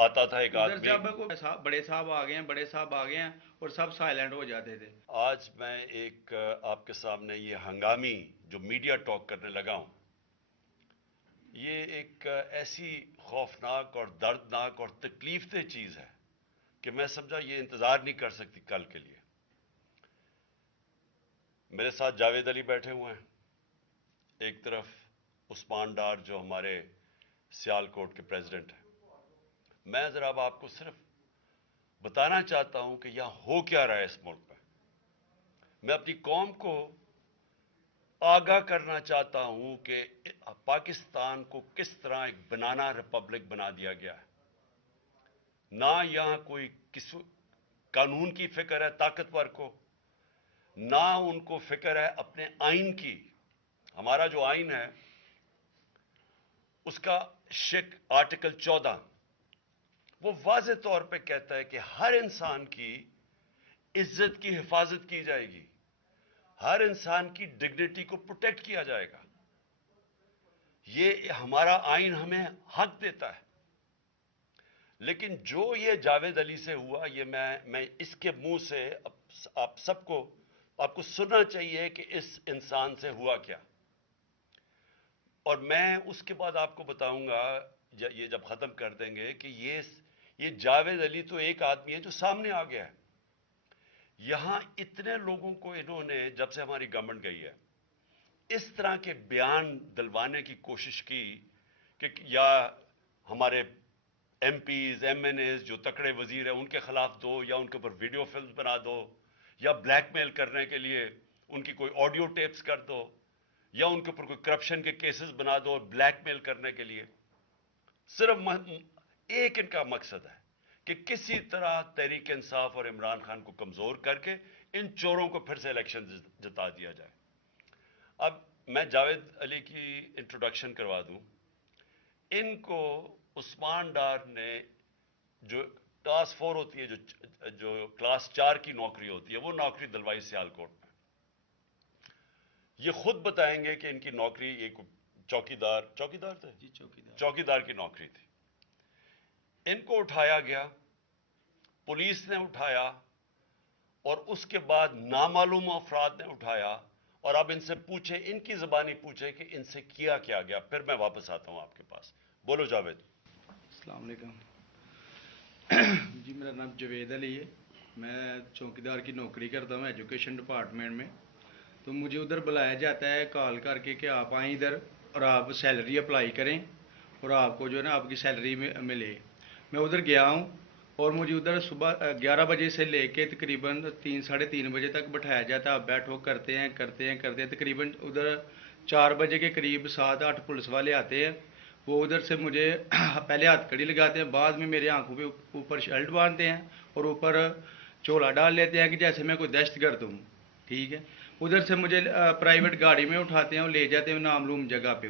آتا تھا ایک ادھر آدمی. جب کوئی بڑے صاحب آ گئے ہیں، بڑے صاحب آ گئے ہیں اور سب سائلنٹ ہو جاتے تھے. آج میں ایک آپ کے سامنے یہ ہنگامی جو میڈیا ٹاک کرنے لگا ہوں، یہ ایک ایسی خوفناک اور دردناک اور تکلیف دہ چیز ہے کہ میں سمجھا یہ انتظار نہیں کر سکتی کل کے لیے. میرے ساتھ جاوید علی بیٹھے ہوئے ہیں، ایک طرف عثمان ڈار جو ہمارے سیال کوٹ کے پریزیڈنٹ ہیں. میں ذرا اب آپ کو صرف بتانا چاہتا ہوں کہ یہاں ہو کیا رہا ہے اس ملک میں. میں اپنی قوم کو آگاہ کرنا چاہتا ہوں کہ پاکستان کو کس طرح ایک بنانا ریپبلک بنا دیا گیا ہے. نہ یہاں کوئی قانون کی فکر ہے طاقتور کو، نہ ان کو فکر ہے اپنے آئین کی. ہمارا جو آئین ہے اس کا آرٹیکل 14 وہ واضح طور پہ کہتا ہے کہ ہر انسان کی عزت کی حفاظت کی جائے گی، ہر انسان کی ڈگنیٹی کو پروٹیکٹ کیا جائے گا. یہ ہمارا آئین ہمیں حق دیتا ہے. لیکن جو یہ جاوید علی سے ہوا، یہ میں اس کے منہ سے آپ کو سننا چاہیے کہ اس انسان سے ہوا کیا. اور میں اس کے بعد آپ کو بتاؤں گا یہ جب ختم کر دیں گے کہ یہ جاوید علی تو ایک آدمی ہے جو سامنے آ گیا ہے. یہاں اتنے لوگوں کو انہوں نے جب سے ہماری گورنمنٹ گئی ہے اس طرح کے بیان دلوانے کی کوشش کی کہ یا ہمارے MPs MNAs جو تکڑے وزیر ہیں ان کے خلاف دو، یا ان کے اوپر ویڈیو فلمز بنا دو، یا بلیک میل کرنے کے لیے ان کی کوئی آڈیو ٹیپس کر دو، یا ان کے اوپر کوئی کرپشن کے کیسز بنا دو بلیک میل کرنے کے لیے. صرف ایک ان کا مقصد ہے کہ کسی طرح تحریک انصاف اور عمران خان کو کمزور کر کے ان چوروں کو پھر سے الیکشن جتا دیا جائے. اب میں جاوید علی کی انٹروڈکشن کروا دوں. ان کو عثمان ڈار نے جو کلاس 4 ہوتی ہے، جو کلاس 4 کی نوکری ہوتی ہے، وہ نوکری دلوائی سیالکوٹ میں. یہ خود بتائیں گے کہ ان کی نوکری ایک چوکیدار تھے، چوکیدار کی نوکری تھی. ان کو اٹھایا گیا، پولیس نے اٹھایا، اور اس کے بعد نامعلوم افراد نے اٹھایا. اور اب ان سے پوچھیں، ان کی زبانی پوچھیں کہ ان سے کیا گیا. پھر میں واپس آتا ہوں آپ کے پاس. بولو جاوید. السلام علیکم جی، میرا نام جاوید علی ہے. میں چوکیدار کی نوکری کرتا ہوں ایجوکیشن ڈپارٹمنٹ میں. تو مجھے ادھر بلایا جاتا ہے کال کر کے کہ آپ آئیں ادھر اور آپ سیلری اپلائی کریں اور آپ کو جو ہے نا آپ کی سیلری ملے. میں ادھر گیا ہوں اور مجھے ادھر صبح 11 بجے سے لے کے تقریباً 3-3:30 بجے تک بٹھایا جاتا ہے. آپ بیٹھو، کرتے ہیں تقریباً ادھر 4 بجے کے قریب 7-8 پولیس والے آتے ہیں. وہ ادھر سے مجھے پہلے ہاتھ کڑی لگاتے ہیں، بعد میں میرے آنکھوں پہ اوپر شرٹ باندھتے ہیں اور اوپر چولا ڈال لیتے ہیں کہ جیسے میں کوئی دہشت گرد ہوں. ٹھیک ہے. ادھر سے مجھے پرائیویٹ گاڑی میں اٹھاتے ہیں اور لے جاتے ہیں نامعلوم جگہ پہ.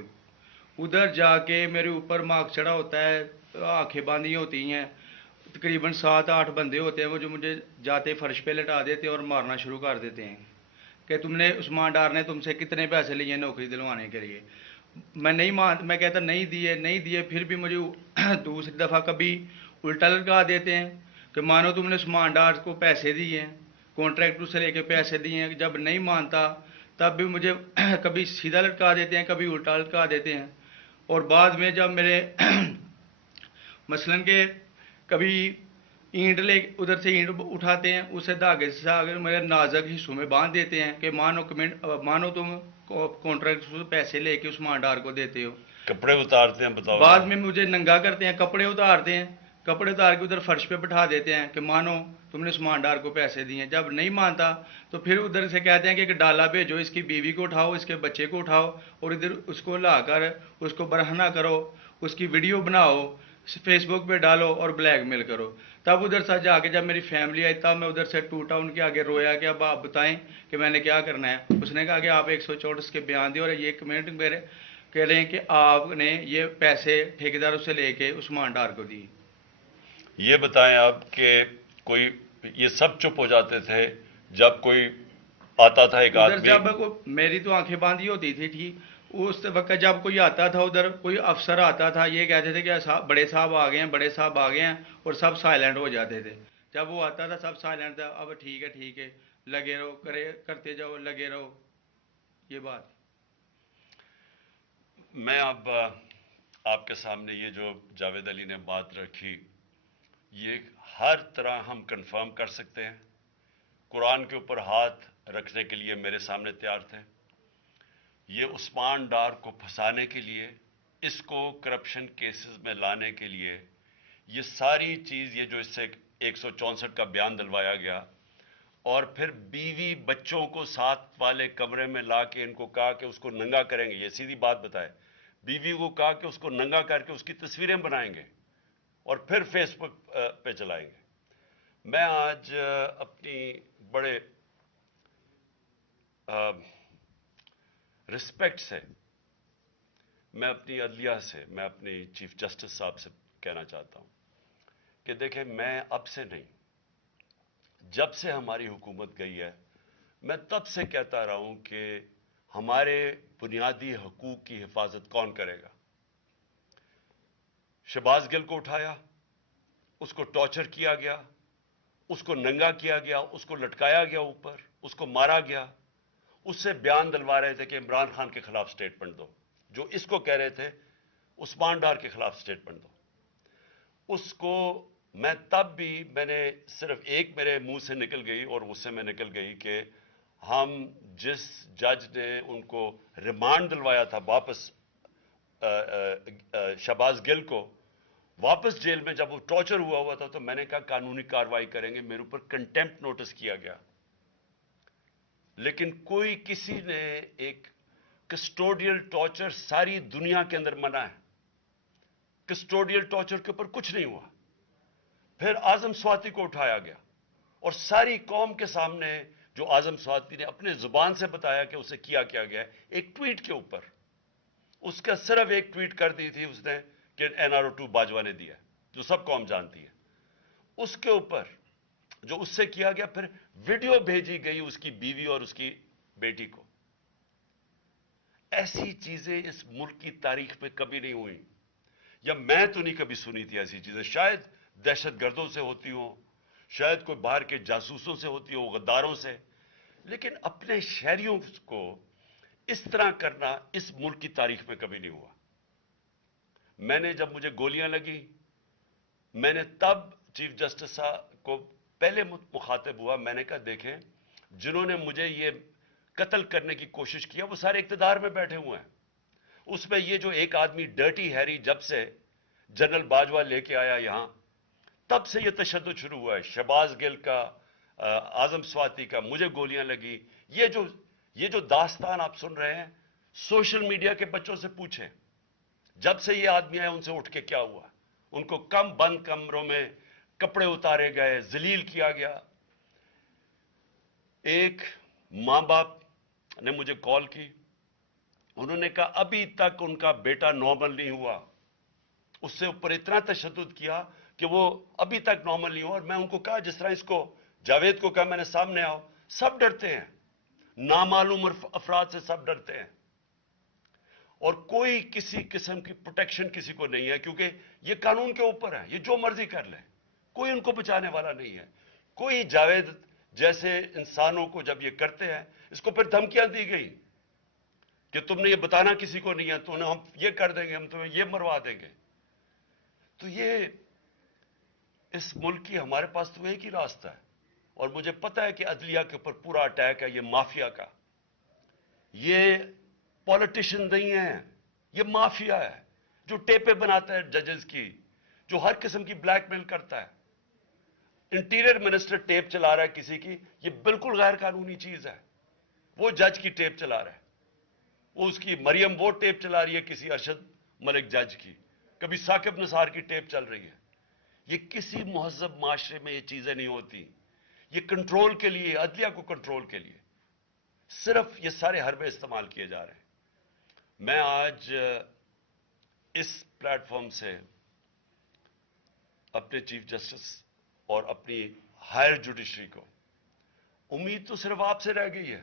ادھر جا کے میرے اوپر مارک چڑھا ہوتا ہے، آنکھیں باندھی ہوتی ہیں. تقریباً 7-8 بندے ہوتے ہیں وہ جو مجھے جاتے فرش پہ لٹا دیتے ہیں اور مارنا شروع کر دیتے ہیں کہ تم نے عثمان ڈار نے تم سے کتنے پیسے لیے نوکری دلوانے کے لیے. میں کہتا نہیں دیے. پھر بھی مجھے دوسری دفعہ کبھی الٹا لٹکا دیتے ہیں کہ مانو تم نے عثمان ڈار کو پیسے دیے ہیں، کانٹریکٹر سے لے کے پیسے دیے ہیں. جب نہیں مانتا تب بھی مجھے کبھی سیدھا لٹکا دیتے ہیں، کبھی الٹا لٹکا دیتے ہیں. اور بعد میں جب میرے مثلاً کہ کبھی اینٹ ادھر سے اینٹ اٹھاتے ہیں، اسے دھاگے سے میرے نازک حصوں میں باندھ دیتے ہیں کہ مانو تم کانٹریکٹ سے پیسے لے کے عثمان ڈار کو دیتے ہو. کپڑے اتارتے ہیں، بتاؤ. بعد میں مجھے ننگا کرتے ہیں، کپڑے اتارتے ہیں، کپڑے اتار کے ادھر فرش پہ بٹھا دیتے ہیں کہ مانو تم نے عثمان ڈار کو پیسے دیے. جب نہیں مانتا تو پھر ادھر سے کہتے ہیں کہ ایک ڈالا بھیجو، اس کی بیوی کو اٹھاؤ، اس کے بچے کو اٹھاؤ اور ادھر اس کو لا کر اس کو برہنہ کرو، اس کی ویڈیو بناؤ، فیس بک پہ ڈالو اور بلیک میل کرو. تب ادھر سے جا کے جب میری فیملی آئی تب میں ادھر سے ٹوٹا، ان کے آگے رویا کہ اب آپ بتائیں کہ میں نے کیا کرنا ہے. اس نے کہا کہ آپ 134 کے بیان دیں اور یہ کمنٹ میرے کہہ رہے ہیں کہ آپ نے یہ پیسے ٹھیکیداروں سے لے کے عثمان ڈار کو دی. یہ بتائیں آپ کہ کوئی یہ سب چپ ہو جاتے تھے جب کوئی آتا تھا ایک ادھر آدمی. جب میری تو آنکھیں باندھی ہوتی تھی ٹھیک، اس وقت جب کوئی آتا تھا ادھر، کوئی افسر آتا تھا، یہ کہتے تھے کہ بڑے صاحب آ گئے ہیں، بڑے صاحب آ گئے ہیں، اور سب سائلنٹ ہو جاتے تھے۔ جب وہ آتا تھا سب سائلنٹ تھا، اب ٹھیک ہے ٹھیک ہے، لگے رہو، کرتے جاؤ، لگے رہو، یہ بات۔ میں اب آپ کے سامنے یہ جو جاوید علی نے بات رکھی، یہ ہر طرح ہم کنفرم کر سکتے ہیں۔ قرآن کے اوپر ہاتھ رکھنے کے لیے میرے سامنے تیار تھے، یہ عثمان ڈار کو پھنسانے کے لیے، اس کو کرپشن کیسز میں لانے کے لیے، یہ ساری چیز، یہ جو اس سے 164 کا بیان دلوایا گیا، اور پھر بیوی بچوں کو ساتھ والے کمرے میں لا کے ان کو کہا کہ اس کو ننگا کریں گے، یہ سیدھی بات بتائے، بیوی کو کہا کہ اس کو ننگا کر کے اس کی تصویریں بنائیں گے اور پھر فیس بک پہ چلائیں گے۔ میں آج اپنی بڑے رسپیکٹ سے، میں اپنی عدلیہ سے، میں اپنی چیف جسٹس صاحب سے کہنا چاہتا ہوں کہ دیکھیں، میں اب سے نہیں، جب سے ہماری حکومت گئی ہے، میں تب سے کہتا رہا ہوں کہ ہمارے بنیادی حقوق کی حفاظت کون کرے گا؟ شہباز گل کو اٹھایا، اس کو ٹارچر کیا گیا، اس کو ننگا کیا گیا، اس کو لٹکایا گیا اوپر، اس کو مارا گیا، اس سے بیان دلوا رہے تھے کہ عمران خان کے خلاف سٹیٹمنٹ دو، جو اس کو کہہ رہے تھے عثمان ڈار کے خلاف سٹیٹمنٹ دو۔ اس کو میں تب بھی، میں نے صرف ایک میرے منہ سے نکل گئی اور اس سے میں نکل گئی کہ ہم جس جج نے ان کو ریمانڈ دلوایا تھا واپس، شہباز گل کو واپس جیل میں، جب وہ ٹارچر ہوا تھا، تو میں نے کہا قانونی کارروائی کریں گے، میرے اوپر کنٹیمپٹ نوٹس کیا گیا، لیکن کوئی کسی نے ایک کسٹوڈیل ٹارچر ساری دنیا کے اندر منع ہے، کسٹوڈیل ٹارچر کے اوپر کچھ نہیں ہوا۔ پھر اعظم سواتی کو اٹھایا گیا اور ساری قوم کے سامنے جو اعظم سواتی نے اپنے زبان سے بتایا کہ اسے کیا گیا ہے، ایک ٹویٹ کے اوپر، اس کا صرف ایک ٹویٹ کر دی تھی اس نے کہ NRO2 باجوہ نے دیا، جو سب قوم جانتی ہے، اس کے اوپر جو اس سے کیا گیا، پھر ویڈیو بھیجی گئی اس کی بیوی اور اس کی بیٹی کو۔ ایسی چیزیں اس ملک کی تاریخ میں کبھی نہیں ہوئی، یا میں تو نہیں کبھی سنی تھی ایسی چیزیں، شاید دہشت گردوں سے ہوتی ہوں، شاید کوئی باہر کے جاسوسوں سے ہوتی ہو، غداروں سے، لیکن اپنے شہریوں کو اس طرح کرنا اس ملک کی تاریخ میں کبھی نہیں ہوا۔ میں نے، جب مجھے گولیاں لگی، میں نے تب چیف جسٹس صاحب کو پہلے مخاطب ہوا، میں نے کہا دیکھیں، جنہوں نے مجھے یہ قتل کرنے کی کوشش کیا وہ سارے اقتدار میں بیٹھے ہوئے ہیں، اس میں یہ جو ایک آدمی ڈرٹی ہیری جب سے جنرل باجوہ لے کے آیا یہاں، تب سے یہ تشدد شروع ہوا ہے، شہباز گل کا، اعظم سواتی کا، مجھے گولیاں لگی، یہ جو داستان آپ سن رہے ہیں، سوشل میڈیا کے بچوں سے پوچھیں، جب سے یہ آدمی آئے ان سے اٹھ کے کیا ہوا، ان کو کم بند کمروں میں کپڑے اتارے گئے، ذلیل کیا گیا۔ ایک ماں باپ نے مجھے کال کی، انہوں نے کہا ابھی تک ان کا بیٹا نارمل نہیں ہوا، اس سے اوپر اتنا تشدد کیا کہ وہ ابھی تک نارمل نہیں ہوا، اور میں ان کو کہا جس طرح اس کو جاوید کو کہا میں نے سامنے آؤ، سب ڈرتے ہیں، نامعلوم افراد سے سب ڈرتے ہیں، اور کوئی کسی قسم کی پروٹیکشن کسی کو نہیں ہے، کیونکہ یہ قانون کے اوپر ہے، یہ جو مرضی کر لیں، کوئی ان کو بچانے والا نہیں ہے۔ کوئی جاوید جیسے انسانوں کو جب یہ کرتے ہیں، اس کو پھر دھمکیاں دی گئی کہ تم نے یہ بتانا کسی کو نہیں ہے، تو ہم یہ کر دیں گے، ہم تمہیں یہ مروا دیں گے۔ تو یہ اس ملک کی، ہمارے پاس تو ایک ہی راستہ ہے، اور مجھے پتا ہے کہ عدلیہ کے اوپر پورا اٹیک ہے یہ مافیا کا، یہ پولیٹیشن نہیں ہے، یہ مافیا ہے جو ٹیپیں بناتا ہے ججز کی، جو ہر قسم کی بلیک میل کرتا ہے۔ انٹیریئر منسٹر ٹیپ چلا رہا ہے کسی کی، یہ بالکل غیر قانونی چیز ہے، وہ جج کی ٹیپ چلا رہا ہے، وہ اس کی مریم وہ ٹیپ چلا رہی ہے کسی ارشد ملک جج کی، کبھی ثاقب نثار کی ٹیپ چل رہی ہے۔ یہ کسی مہذب معاشرے میں یہ چیزیں نہیں ہوتی، یہ کنٹرول کے لیے، عدلیہ کو کنٹرول کے لیے صرف یہ سارے حربے استعمال کیے جا رہے ہیں۔ میں آج اس پلیٹ فارم سے اپنے چیف جسٹس اور اپنی ہائر جوڈیشری کو، امید تو صرف آپ سے رہ گئی ہے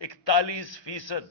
41%